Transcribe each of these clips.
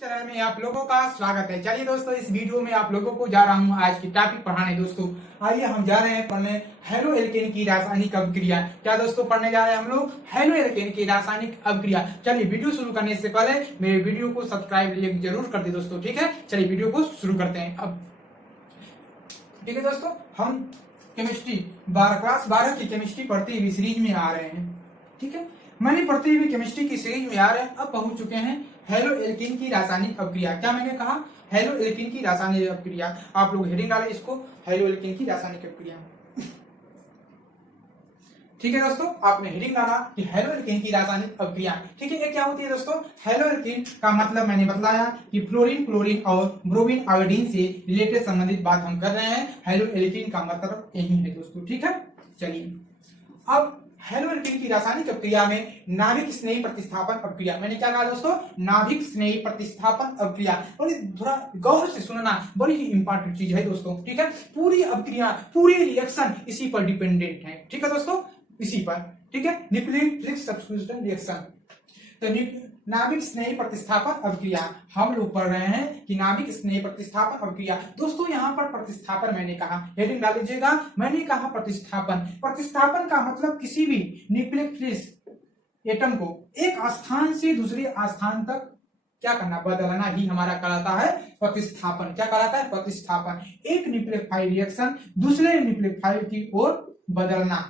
Channel में आप लोगों का स्वागत है। चलिए दोस्तों, इस वीडियो में आप लोगों को जा रहा हूं आज की टॉपिक पढ़ाने। दोस्तों आइए हम जा रहे हैं पढ़ने हेलो एल्केन की रासायनिक अभिक्रिया। क्या दोस्तों पढ़ने जा रहे हैं हम लोग हेलो एल्केन की रासायनिक अभिक्रिया। चलिए वीडियो शुरू करने से पहले मेरे वीडियो को सब्सक्राइब जरूर कर दे दोस्तों, ठीक है। चलिए वीडियो को शुरू करते हैं अब। ठीक है दोस्तों, हम केमिस्ट्री क्लास 12 की केमिस्ट्री पढ़ते हुए सीरीज में आ रहे हैं। ठीक है, मैंने पढ़ते हुए केमिस्ट्री की सीरीज में आ रहे हैं। अब पहुंच चुके हैं हेलो एल्कीन की रासायनिक अभिक्रिया। क्या मैंने कहा? हेलो एल्कीन की रासायनिक अभिक्रिया। आप लोग हेडिंग डालें इसको, हेलो एल्कीन की रासायनिक अभिक्रिया। ठीक है दोस्तों, आपने हेडिंग डाला कि हेलो एल्कीन की रासायनिक अभिक्रिया। ठीक है, ये क्या होती है दोस्तों? हेलो एल्कीन का मतलब मैंने बताया कि फ्लोरीन, क्लोरीन और ब्रोमीन आयोडीन से रिलेटेड संबंधित बात हम कर रहे हैं। हेलो एल्कीन का मतलब यही है दोस्तों, ठीक है। चलिए अब हेलो एल्कीन की रासायनिक अभिक्रिया में नाभिक स्नेही प्रतिस्थापन अभिक्रिया। मैंने क्या कहा दोस्तों? नाभिक स्नेही प्रतिस्थापन अभिक्रिया। और थोड़ा गौर से सुनना, बड़ी ही इंपॉर्टेंट चीज है दोस्तों, ठीक है। पूरी अभिक्रिया, पूरी रिएक्शन इसी पर डिपेंडेंट है, ठीक है दोस्तों, इसी पर, ठीक है। Nucleophilic substitution reaction. तो नाभिक स्नेही प्रतिस्थापन अभिक्रिया हम लोग पढ़ रहे हैं कि नाभिक स्नेही प्रतिस्थापन अभिक्रिया। दोस्तों यहाँ पर प्रतिस्थापन मैंने कहा, हेडिंग डाल लीजिएगा, मैंने कहा प्रतिस्थापन। प्रतिस्थापन का मतलब किसी भी न्यूक्लियोफिलिक एटम को एक स्थान से दूसरे स्थान तक क्या करना, बदलना ही हमारा कहलाता है प्रतिस्थापन। क्या कहलाता है? प्रतिस्थापन। एक न्यूक्लियोफाइल रिएक्शन दूसरे न्यूक्लियोफाइल की ओर बदलना,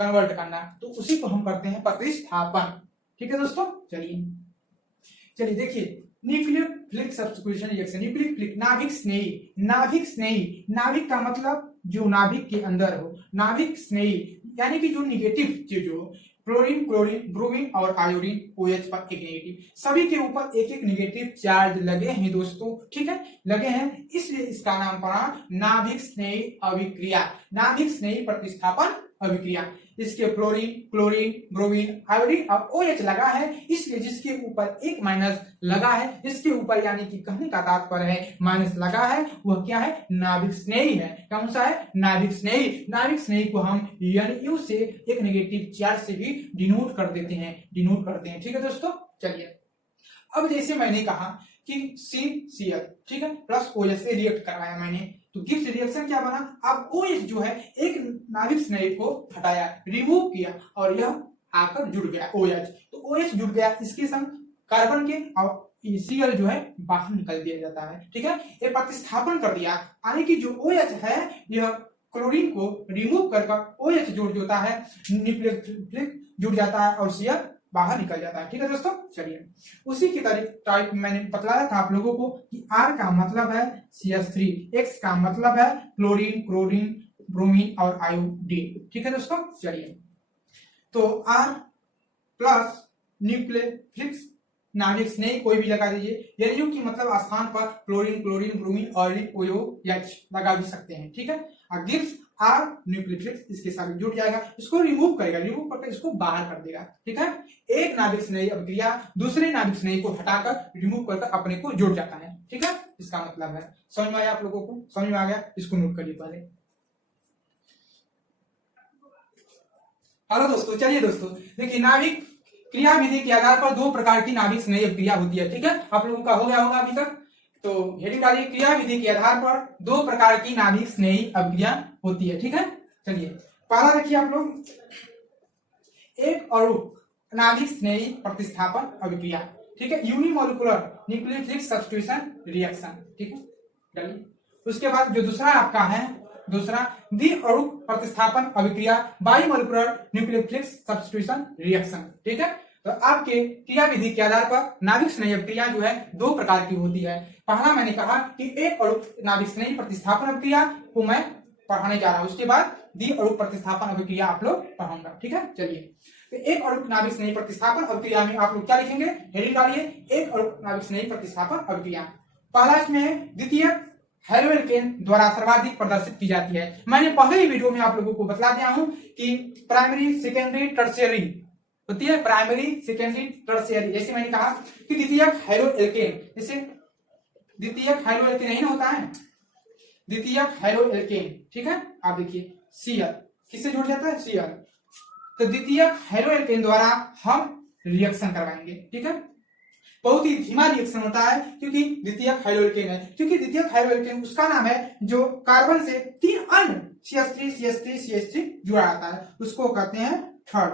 कन्वर्ट करना, तो उसी को हम करते हैं प्रतिस्थापन। ठीक है दोस्तों, चलिए देखिए, न्यूक्लियोफिलिक सब्स्टिट्यूशन रिएक्शन। न्यूक्लियोफिलिक नाभिक स्नेही, नाभिक स्नेही, नाभिक का मतलब जो नाभिक के अंदर हो, नाभिक स्नेही यानी कि जो निगेटिव चीज हो, क्लोरीन, क्लोरीन, ब्रोमीन और आयोडीन OH पर एक नेगेटिव, सभी के ऊपर एक एक नेगेटिव चार्ज लगे हैं दोस्तों, ठीक है, लगे हैं, इसलिए इसका नाम पड़ा नाभिक स्नेही अभिक्रिया, नाभिक स्नेही प्रतिस्थापन अभिक्रिया। इसके फ्लोरीन, क्लोरीन, ब्रोमीन, आयोडीन और OH लगा है, इसलिए जिसके ऊपर एक माइनस लगा है, इसके ऊपर यानी कि कहने का तात्पर्य है माइनस लगा है, वह क्या है? नाभिक स्नेही है। कौन सा है? नाभिक स्नेही। नाभिक स्नेही को हम NU से एक नेगेटिव चार्ज से भी डिनोट कर देते हैं, डिनोट करते हैं। ठीक है दोस्तों, चलिए अब जैसे मैंने कहा कि CCl, ठीक है, प्लस OH से रिएक्ट करवाया मैंने, तो गिब्स रिएक्शन क्या बना? अब OH जो है एक नाभिक स्नेही को हटाया, रिमूव किया और यह आकर जुड़ गया OH, तो OH जुड़ गया इसके संग कार्बन के, और Cl जो है बाहर निकल दिया जाता है। ठीक है, ये प्रतिस्थापन कर दिया, यानी कि जो OH है यह क्लोरीन को रिमूव कर OH जुड़ जाता है, न्यूक्लियोफिलिक जुड़ जाता है और Cl बाहर निकल जाता है। ठीक है दोस्तों, चलिए उसी की टाइप मैंने बतलाया था आप लोगों को कि R का मतलब है CH3, X का मतलब है क्लोरीन, क्लोरीन, ब्रोमीन और आयोडीन। ठीक है दोस्तों, चलिए तो R प्लस न्यूक्लियोफिलिक नाभिक स्नेही कोई भी लगा दीजिए, NU की मतलब स्थान पर क्लोरीन, क्लोरीन, ब्रोमीन और OH लगा भी सकते हैं। ठीक है, और गिब्स R न्यूक्लियोफिलिक इसके साथ जुड़ जाएगा, इसको रिमूव करेगा, रिमूव करके इसको बाहर कर देगा। ठीक है, एक नाभिक स्नेही अभिक्रिया दूसरे नाभिक स्नेही को हटाकर रिमूव करके अपने को जुड़ जाता है। ठीक है, इसका मतलब है। समझ में आया आप लोगों को? समझ में आ गया? इसको नोट करिए पहले। हेलो दोस्तों, चलिए दोस्तों देखिए, नाभिक क्रिया विधि के आधार पर दो प्रकार की नाभिक स्नेही अभिक्रिया होती है। ठीक है, आप लोगों का हो गया होगा अभी तक। तो हेडिंग डालिए, क्रिया विधि के आधार पर दो प्रकार की नाभिक स्नेही अभिक्रिया होती है। ठीक है, चलिए पहला देखिए आप लोग, एक अणु नाभिक स्नेही प्रतिस्थापन अभिक्रिया। ठीक है, यूनिमोलिकुलर न्यूक्लियोफिलिक सब्स्टिट्यूशन रिएक्शन। ठीक है, चलिए उसके बाद जो दूसरा आपका है, दूसरा द्विअणु प्रतिस्थापन अभिक्रिया, बाइमोलिकुलर न्यूक्लियोफिलिक सब्स्टिट्यूशन रिएक्शन। ठीक है, तो आपके क्रिया विधि के आधार पर नाभिक स्नेही अभिक्रिया जो है दो प्रकार की होती है। पहला मैंने कहा कि एक अणु नाभिक स्नेही प्रतिस्थापन अभिक्रिया को मैं पढ़ाने जा रहा हूं, उसके बाद द्विअणु प्रतिस्थापन अभिक्रिया आप लोग पढ़ाऊंगा। ठीक है, चलिए तो एक अणु नाभिक स्नेही प्रतिस्थापन अभिक्रिया में आप लोग क्या लिखेंगे? हेडिंग डालिए, एक अणु नाभिक स्नेही प्रतिस्थापन अभिक्रिया। पहला इसमें द्वितीय हेलो एल्केन द्वारा सर्वाधिक प्रदर्शित की जाती है। मैंने पहले ही वीडियो में आप लोगों को बता दिया हूं कि प्राइमरी, सेकेंडरी, टर्शियरी होती है, प्राइमरी, सेकेंडरी, टर्शियरी। जैसे मैंने कहा कि द्वितीयक हेलो एल्केन, जैसे द्वितीयक हेलो एल्केन नहीं होता है, द्वितीयक हेलो एल्केन। ठीक है, आप देखिए Cl किससे जुड़ जाता है? Cl। तो द्वितीयक हेलो एल्केन द्वारा हम रिएक्शन करवाएंगे। ठीक है, बहुत ही धीमा रिएक्शन होता है क्योंकि द्वितीयक हाइड्रोजन है, क्योंकि द्वितीयक हाइड्रोजन उसका नाम है जो कार्बन से 3 अन्य CH3 जुड़ा रहता है, उसको कहते हैं थर्ड,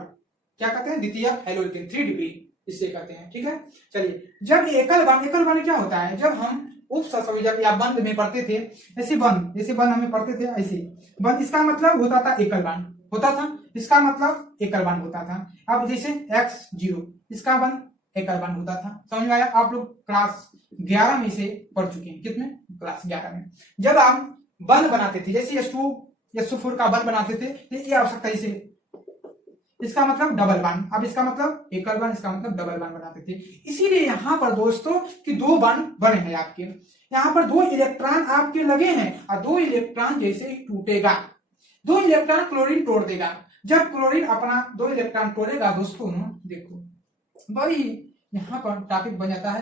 क्या कहते हैं, द्वितीयक हाइड्रोजन, 3 डिग्री इससे कहते हैं। ठीक है, चलिए जब एकल बंध क्या होता है, जब हम उपसंयोजक या बंध में पढ़ते थे, जैसे बंध हमें पढ़ते थे ऐसे बंध, इसका मतलब होता था एकल बंध होता था, इसका मतलब एकल बंध होता था। अब जैसे X0 इसका बंध एकल बंध होता था, समझ में आया? आप लोग क्लास 11 में इसे पढ़ चुके हैं, कितने, क्लास 11 में। जब आप बंध बनाते थे जैसे H2 SO4 का बंध बनाते थे, ये आवश्यकता इसे, इसका मतलब डबल बॉन्ड, अब इसका मतलब एकल बॉन्ड, इसका मतलब डबल बॉन्ड बनाते थे। इसीलिए यहाँ पर दोस्तों कि 2 बॉन्ड बने हैं आपके, यहाँ पर 2 इलेक्ट्रॉन आपके लगे हैं और 2 इलेक्ट्रॉन जैसे ही टूटेगा, 2 इलेक्ट्रॉन क्लोरीन तोड़ देगा। जब क्लोरीन अपना 2 इलेक्ट्रॉन तोड़ेगा दोस्तों, देखो बड़ी यहाँ पर टॉपिक बन जाता है,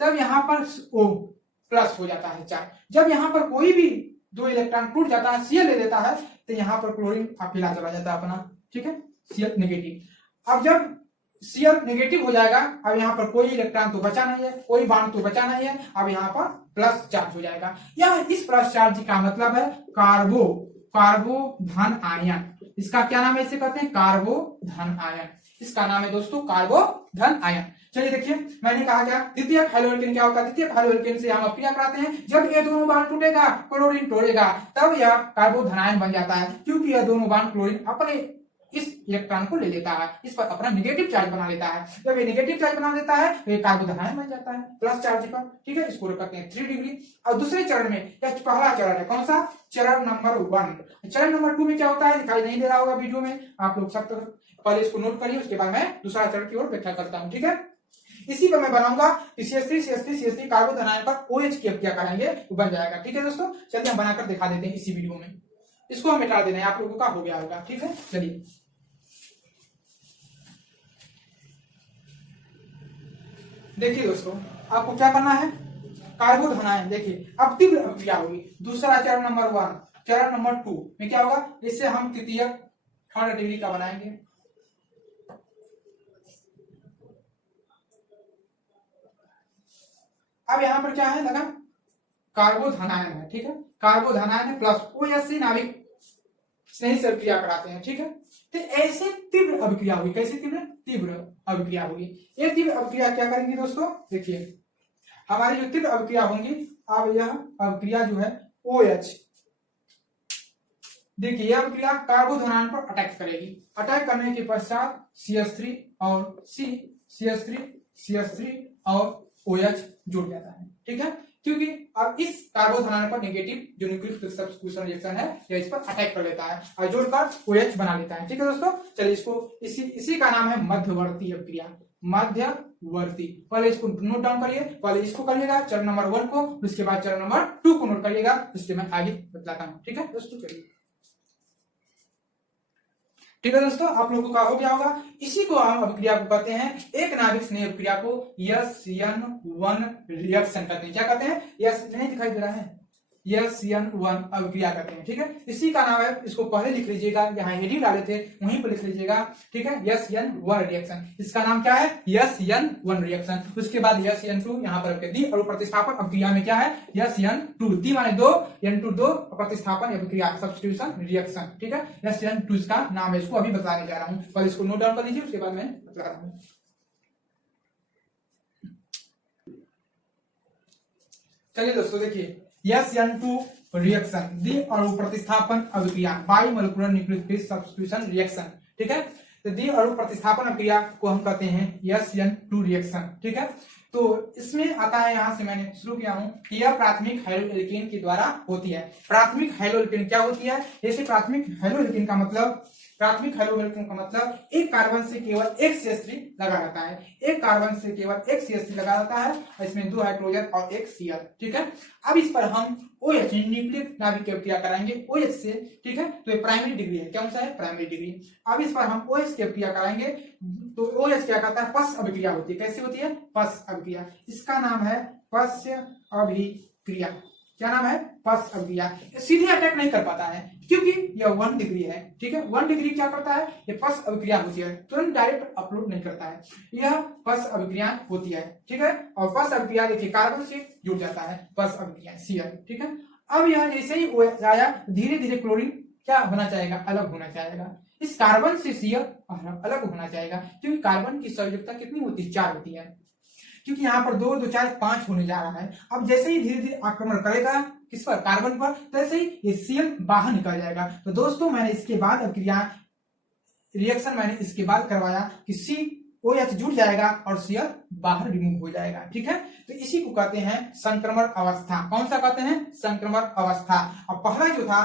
तब यहाँ पर O प्लस हो जाता है चार्ज। जब यहाँ पर कोई भी 2 इलेक्ट्रॉन टूट जाता है, Cl ले लेता है, तो यहाँ पर क्लोरीन अकेला चला जाता है अपना, ठीक है, Cl नेगेटिव। अब जब Cl नेगेटिव हो जाएगा, अब यहाँ पर कोई इलेक्ट्रॉन तो बचा नहीं है, कोई बॉन्ड तो बचा नहीं है, अब यहाँ पर प्लस चार्ज हो जाएगा। यह इस प्लस चार्ज का मतलब है कार्बो धन आयन, इसका क्या नाम है, इसे कहते हैं कार्बो धन आयन, इसका नाम है दोस्तों कार्बो धन आयन। चलिए देखिए, मैंने कहा क्या, द्वितीयक हाइड्रोजन क्या होता है, द्वितीयक हाइड्रोजन से हम अपक्रिया कराते हैं, जब ये दोनों बॉन्ड टूटेगा, क्लोरीन तोड़ेगा, तब यह कार्बो धन आयन बन जाता है, क्योंकि यह दोनों बॉन्ड क्लोरीन अपने इस इलेक्ट्रॉन को ले लेता है, इस पर अपना नेगेटिव चार्ज बना लेता है। जब ये नेगेटिव चार्ज बना देता है तो ये कार्बो धन आयन बन जाता है प्लस चार्ज पर, ठीक है, इसको कहते हैं 3 डिग्री। और दूसरे चरण में, यह पहला चरण है, कौन सा, चरण नंबर 1। चरण नंबर 2 में क्या होता है, दिखाई नहीं दे रहा होगा वीडियो में, आप लोग सब पहले इसको नोट करिए, उसके बाद मैं दूसरा चरण की ओर व्याख्या करता हूँ। ठीक है, इसी पर मैं बनाऊंगा CH3 कार्बो धन आयन पर OH की अपक्रिया करेंगे, तो बन जाएगा। ठीक है दोस्तों, चलिए हम बनाकर दिखा देते हैं इसी वीडियो में, इसको हम मिटा देना है, आप लोगों का हो गया होगा। ठीक है, चलिए देखिए दोस्तों, आपको क्या करना है, कार्बो धन आयन, देखिए अब तीव्र अपक्रिया होगी। दूसरा चरण नंबर 1, चरण नंबर 2 में क्या होगा, इससे हम तृतीयक 3rd डिग्री का बनाएंगे। अब यहां पर क्या है लगा, कार्बो धन आयन है, ठीक है, कार्बो धन आयन है प्लस OH नाविक स्नेही से अभिक्रिया कराते हैं। ठीक है, तो ऐसे तीव्र अभिक्रिया होगी, कैसे तीव्र अभिक्रिया होगी। ये तीव्र अभिक्रिया क्या करेंगे दोस्तों, देखिए हमारी जो तीव्र अभिक्रिया होंगी, अब यह अभिक्रिया जो है OH, देखिए यह अभिक्रिया कार्बो धन आयन पर अटैक करेगी, अटैक करने के पश्चात CH3 और CH3 और OH जुड़ जाता है। ठीक है, क्योंकि अब इस कार्बो धन आयन पर नेगेटिव जो न्यूक्लियोफिलिक सब्स्टिट्यूशन रिएक्शन है, यह इस पर अटैक कर लेता है और जोड़कर OH बना लेता है। ठीक है दोस्तों, चलिए इसको इसी का नाम है मध्यवर्ती अभिक्रिया, मध्यवर्ती। पहले इसको नोट डाउन करिए, पहले इसको करिएगा चरण नंबर 1 को, उसके बाद चरण नंबर 2 को नोट करिएगा, उसके मैं आगे बताता हूँ। ठीक है दोस्तों, चलिए ठीक है दोस्तों, आप लोगों का हो गया होगा। इसी को हम अभिक्रिया को कहते हैं, एक नाभिक स्नेह अभिक्रिया को SN1 रिएक्शन कहते हैं। क्या कहते हैं, यस नहीं दिखाई दे रहा है, SN1 अभिक्रिया कहते हैं। ठीक है, इसी का नाम है, इसको पहले लिख लीजिएगा, यहाँ हेडिंग डाले थे वहीं पर लिख लीजिएगा। ठीक है, SN1 रिएक्शन, इसका नाम क्या है, SN1 रिएक्शन। उसके बाद SN2 यहाँ पर दी, और प्रतिस्थापन अभिक्रिया में क्या है, SN2, दी माने 2, N2 2, प्रतिस्थापन अभिक्रिया सब्स्टिट्यूशन रिएक्शन। ठीक है, SN2 इसका नाम है, इसको अभी बताने जा रहा हूँ, पहले इसको नोट डाउन कर लीजिए, उसके बाद मैं बता रहा हूँ। चलिए दोस्तों देखिए, SN2 रिएक्शन, द्वि अणु प्रतिस्थापन अभिक्रिया, बाइमोलिकुलर न्यूक्लियोफिलिक सब्स्टिट्यूशन रिएक्शन। ठीक है, तो द्वि अणु प्रतिस्थापन अभिक्रिया को हम कहते हैं SN2 रिएक्शन। ठीक है, तो इसमें आता है, यहां से मैंने शुरू किया हूं, यह प्राथमिक हाइड्रोएल्केन के द्वारा होती है। प्राथमिक हाइड्रोएल्केन क्या होती है, जैसे प्राथमिक हाइड्रोएल्केन का मतलब एक कार्बन से केवल एक CH3 लगा रहता है, एक कार्बन से केवल एक CH3 लगा रहता है, इसमें 2 हाइड्रोजन और एक Cl। ठीक है, अब इस पर हम OH न्यूक्लिक नाभिक की अभिक्रिया कराएंगे OH से। ठीक है, तो ये प्राइमरी डिग्री है, कौन सा है, प्राइमरी डिग्री। अब इस पर हम OH की अभिक्रिया कराएंगे, तो OH क्या करता है, पश्च अभिक्रिया होती है। कैसी होती है, पश्च अभिक्रिया, इसका नाम है पश्च अभिक्रिया। क्या नाम है, फर्स्ट अभिक्रिया सीधे अटैक नहीं कर पाता है क्योंकि यह 1 डिग्री है, ठीक है। 1 डिग्री क्या करता है, ये फर्स्ट अभिक्रिया होती है, तुरंत डायरेक्ट अपलोड नहीं करता है, यह फर्स्ट अभिक्रिया होती है, ठीक है। और फर्स्ट अभिक्रिया देखिए कार्बन से जुड़ जाता है, फर्स्ट अभिक्रिया Cl, ठीक है। अब यह जैसे ही आया धीरे धीरे क्लोरीन क्या होना चाहेगा, अलग होना चाहेगा, इस कार्बन से Cl अलग होना चाहेगा क्योंकि कार्बन की संयोजकता कितनी होती है, 4 होती है, क्योंकि यहाँ पर 2 2 4 5 होने जा रहा है। अब जैसे ही धीरे धीरे आक्रमण करेगा किस पर, कार्बन पर, तैसे ही ये Cl बाहर निकल जाएगा। तो दोस्तों मैंने इसके बाद अभिक्रिया रिएक्शन मैंने इसके बाद करवाया कि COH जुड़ जाएगा और Cl बाहर रिमूव हो जाएगा, ठीक है। तो इसी को कहते हैं संक्रमण अवस्था। कौन सा कहते हैं, संक्रमण अवस्था। अब पहला जो था,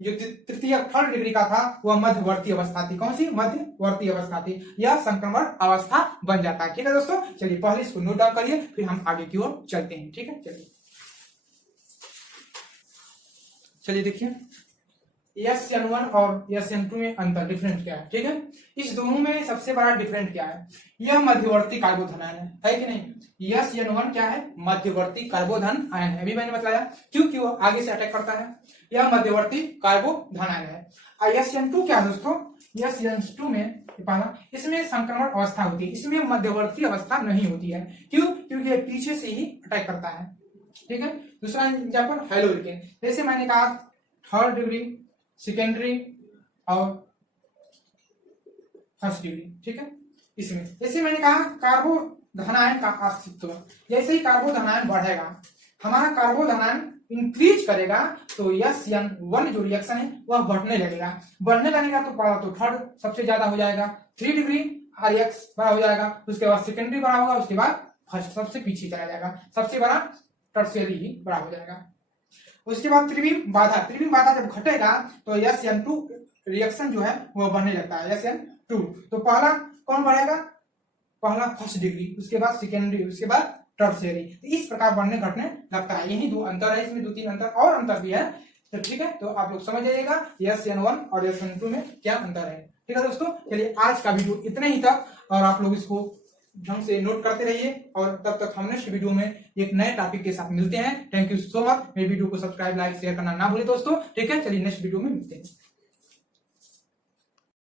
जो तृतीय 3rd डिग्री का था, वह मध्यवर्ती अवस्था थी। कौन सी, मध्यवर्ती अवस्था थी, यह संक्रमण अवस्था बन जाता है, ठीक है दोस्तों। चलिए पहले इसको नोट डाउन करिए, फिर हम आगे की ओर चलते हैं, ठीक है। चलिए देखिए SN1 और SN2 में अंतर, डिफरेंट क्या है, ठीक है। इस दोनों में सबसे बड़ा डिफरेंट क्या है, यह मध्यवर्ती कार्बोधन है कि नहीं। SN1 क्या है, मध्यवर्ती कार्बोधन आयन है, अभी मैंने बताया क्योंकि वो आगे से अटैक करता है, यह मध्यवर्ती कार्बोधन आयन है। SN2 क्या है दोस्तों, SN2 में पाना, इसमें संक्रमण अवस्था होती है, इसमें मध्यवर्ती अवस्था नहीं होती है, क्यों, क्योंकि ये पीछे से ही अटैक करता है, ठीक है। दूसरा एग्जाम्पल हेलोरिकेन, जैसे मैंने कहा 3rd डिग्री, सेकेंडरी और 1st डिग्री, ठीक है। इसमें जैसे मैंने कहा कार्बोधनायन का अस्तित्व, जैसे ही कार्बोधनायन बढ़ेगा, हमारा कार्बोधनायन इंक्रीज करेगा तो SN1 जो रिएक्शन है वह बढ़ने लगेगा, तो 3rd सबसे ज्यादा हो जाएगा, 3 डिग्री RX बड़ा हो जाएगा, उसके बाद सेकेंडरी बड़ा होगा, उसके बाद फर्स्ट सबसे पीछे चला जाएगा, सबसे बड़ा टर्शियरी ही बड़ा हो जाएगा। उसके बाद त्रिविम बाधा जब घटेगा तो SN2 रिएक्शन जो है वो बढ़ने लगता है, SN2। तो पहला कौन बढ़ेगा, पहला 1st डिग्री, उसके बाद सेकेंडरी, उसके बाद टर्शियरी, तो इस प्रकार बढ़ने घटने लगता है। यही 2 अंतर है, इसमें 2-3 अंतर और अंतर भी है, तो ठीक है। तो आप लोग समझ जाइएगा SN1 और SN2 में क्या अंतर है, ठीक है दोस्तों। चलिए आज का वीडियो इतने ही तक, और आप लोग इसको ढंग से नोट करते रहिए, और तब तक हम नेक्स्ट वीडियो में एक नए टॉपिक के साथ मिलते हैं। Thank you so much. मेरे वीडियो को सब्सक्राइब, लाइक, शेयर करना ना भूलें दोस्तों, ठीक है। चलिए नेक्स्ट वीडियो में मिलते हैं।